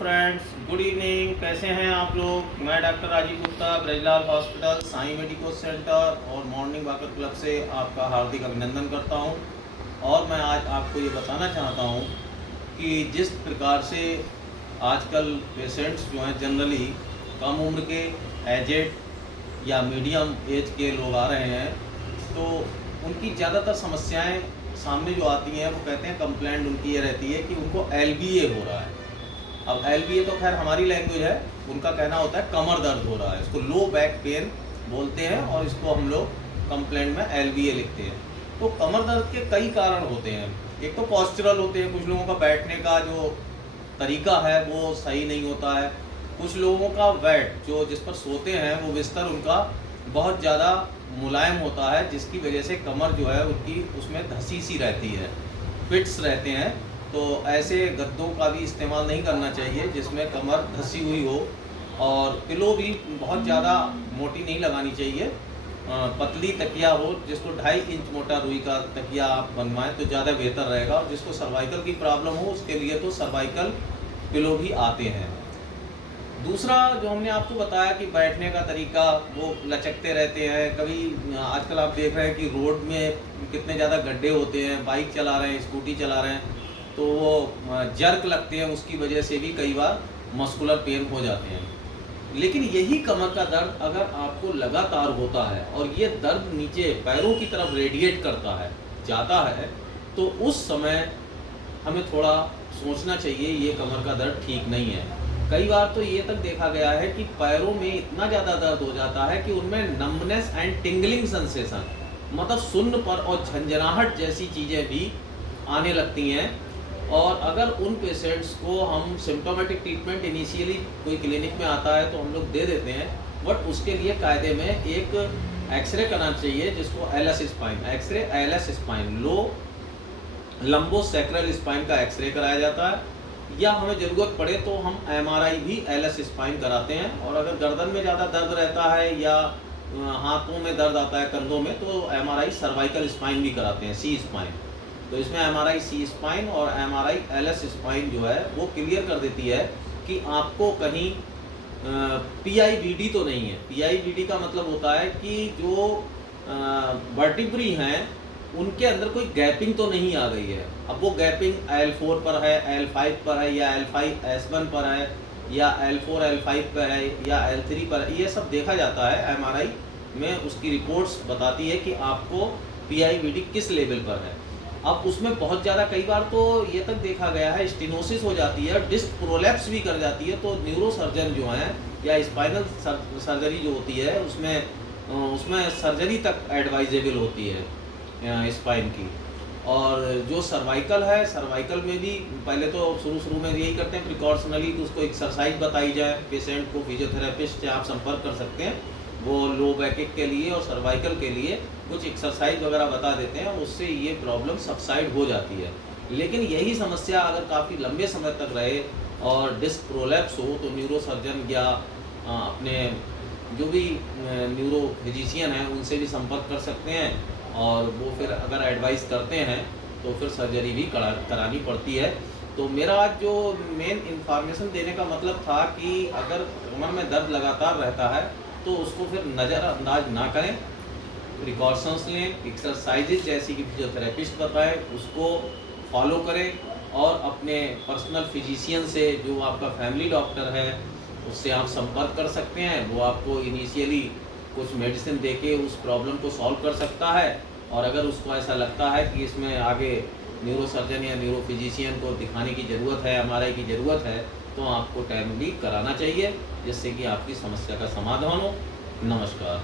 Friends, good evening. कैसे हैं आप लोग? मैं doctor Rajeev Gupta, Brajlal hospital, Sai medical centre और मॉर्निंग वॉकर क्लब से आपका हार्दिक अभिनंदन करता हूं। और मैं आज आपको ये बताना चाहता हूं कि जिस प्रकार से आजकल पेशेंट्स जो हैं जनरली कम उम्र के, एजेड या मीडियम एज के लोग आ रहे हैं, तो उनकी ज़्यादातर समस्याएं सामने जो आती हैं वो कहते हैं कंप्लेंट उनकी ये रहती है कि उनको एलबीए हो रहा है। अब एलबीए तो खैर हमारी लैंग्वेज है, उनका कहना होता है कमर दर्द हो रहा है। इसको लो बैक पेन बोलते हैं और इसको हम लोग कंप्लेंट में एलबीए लिखते हैं। तो कमर दर्द के कई कारण होते हैं। एक तो पॉस्चरल होते हैं, कुछ लोगों का बैठने का जो तरीका है वो सही नहीं होता है। कुछ लोगों का वेट जो जिस पर सोते हैं वो बिस्तर उनका बहुत ज़्यादा मुलायम होता है, जिसकी वजह से कमर जो है उनकी उसमें धसी सी रहती है, फिट्स रहते हैं। तो ऐसे गद्दों का भी इस्तेमाल नहीं करना चाहिए जिसमें कमर धसी हुई हो। और पिलो भी बहुत ज़्यादा मोटी नहीं लगानी चाहिए, पतली तकिया हो, जिसको 2.5 इंच मोटा रुई का तकिया आप बनवाएं तो ज़्यादा बेहतर रहेगा। और जिसको सर्वाइकल की प्रॉब्लम हो उसके लिए तो सर्वाइकल पिलो भी आते हैं। दूसरा जो हमने आपको बताया कि बैठने का तरीका वो लचकते रहते हैं। कभी आजकल आप देख रहे हैं कि रोड में कितने ज़्यादा गड्ढे होते हैं, बाइक चला रहे हैं, स्कूटी चला रहे हैं, तो वो जर्क लगते हैं, उसकी वजह से भी कई बार मस्कुलर पेन हो जाते हैं। लेकिन यही कमर का दर्द अगर आपको लगातार होता है और ये दर्द नीचे पैरों की तरफ रेडिएट करता है, जाता है, तो उस समय हमें थोड़ा सोचना चाहिए ये कमर का दर्द ठीक नहीं है। कई बार तो ये तक देखा गया है कि पैरों में इतना ज़्यादा दर्द हो जाता है कि उनमें नंबनेस एंड टिंगलिंग सेंसेशन, मतलब सुन्न पर और झंझनाहट जैसी चीज़ें भी आने लगती हैं। और अगर उन पेशेंट्स को हम सिम्टोमेटिक ट्रीटमेंट इनिशियली कोई क्लिनिक में आता है तो हम लोग दे देते हैं, बट उसके लिए कायदे में एक एक्सरे करना चाहिए जिसको LS spine, x ray LS spine, लो लंबोसेक्रल स्पाइन का एक्सरे कराया जाता है। या हमें ज़रूरत पड़े तो हम एमआरआई भी एलएस स्पाइन कराते हैं। और अगर गर्दन में ज़्यादा दर्द रहता है या हाथों में दर्द आता है, कंधों में, तो एमआरआई सर्वाइकल स्पाइन भी कराते हैं, सी स्पाइन। तो इसमें एमआरआई सी स्पाइन और एमआरआई एलएस स्पाइन जो है वो क्लियर कर देती है कि आपको कहीं पीआईवीडी तो नहीं है। पीआईवीडी का मतलब होता है कि जो वर्टिब्री हैं उनके अंदर कोई गैपिंग तो नहीं आ गई है। अब वो गैपिंग L4 पर है, L5 पर है, या L5S1 पर है, या L4 L5 पर है, या L3 पर है, ये सब देखा जाता है एमआरआई में। उसकी रिपोर्ट्स बताती है कि आपको पीआईवीडी किस लेवल पर है। अब उसमें बहुत ज़्यादा कई बार तो ये तक देखा गया है स्टेनोसिस हो जाती है, डिस्क प्रोलैप्स भी कर जाती है। तो न्यूरोसर्जन जो हैं या स्पाइनल सर्जरी जो होती है उसमें सर्जरी तक एडवाइजेबल होती है स्पाइन की। और जो सर्वाइकल है, सर्वाइकल में भी पहले तो शुरू में यही करते हैं प्रिकॉशनली कि उसको एक्सरसाइज बताई जाए। पेशेंट को फिजियोथेरेपिस्ट से आप संपर्क कर सकते हैं, वो लो बैक के लिए और सर्वाइकल के लिए कुछ एक्सरसाइज वगैरह बता देते हैं, उससे ये प्रॉब्लम सबसाइड हो जाती है। लेकिन यही समस्या अगर काफ़ी लंबे समय तक रहे और डिस्क प्रोलैप्स हो तो न्यूरोसर्जन या अपने जो भी न्यूरो फिजिशियन हैं उनसे भी संपर्क कर सकते हैं। और वो फिर अगर एडवाइस करते हैं तो फिर सर्जरी भी करानी पड़ती है। तो मेरा आज जो मेन इन्फॉर्मेशन देने का मतलब था कि अगर कमर में दर्द लगातार रहता है तो उसको फिर नज़रअंदाज ना करें, प्रिकॉशंस लें, एक्सरसाइजेज जैसी कि फिजियोथेरेपिस्ट बताए उसको फॉलो करें। और अपने पर्सनल फिजिशियन से, जो आपका फैमिली डॉक्टर है, उससे आप संपर्क कर सकते हैं। वो आपको इनिशियली कुछ मेडिसिन देके उस प्रॉब्लम को सॉल्व कर सकता है। और अगर उसको ऐसा लगता है कि इसमें आगे न्यूरोसर्जन या न्यूरो फिजिशियन को दिखाने की ज़रूरत है, एमआरआई की ज़रूरत है, तो आपको टाइमली कराना चाहिए जिससे कि आपकी समस्या का समाधान हो। नमस्कार।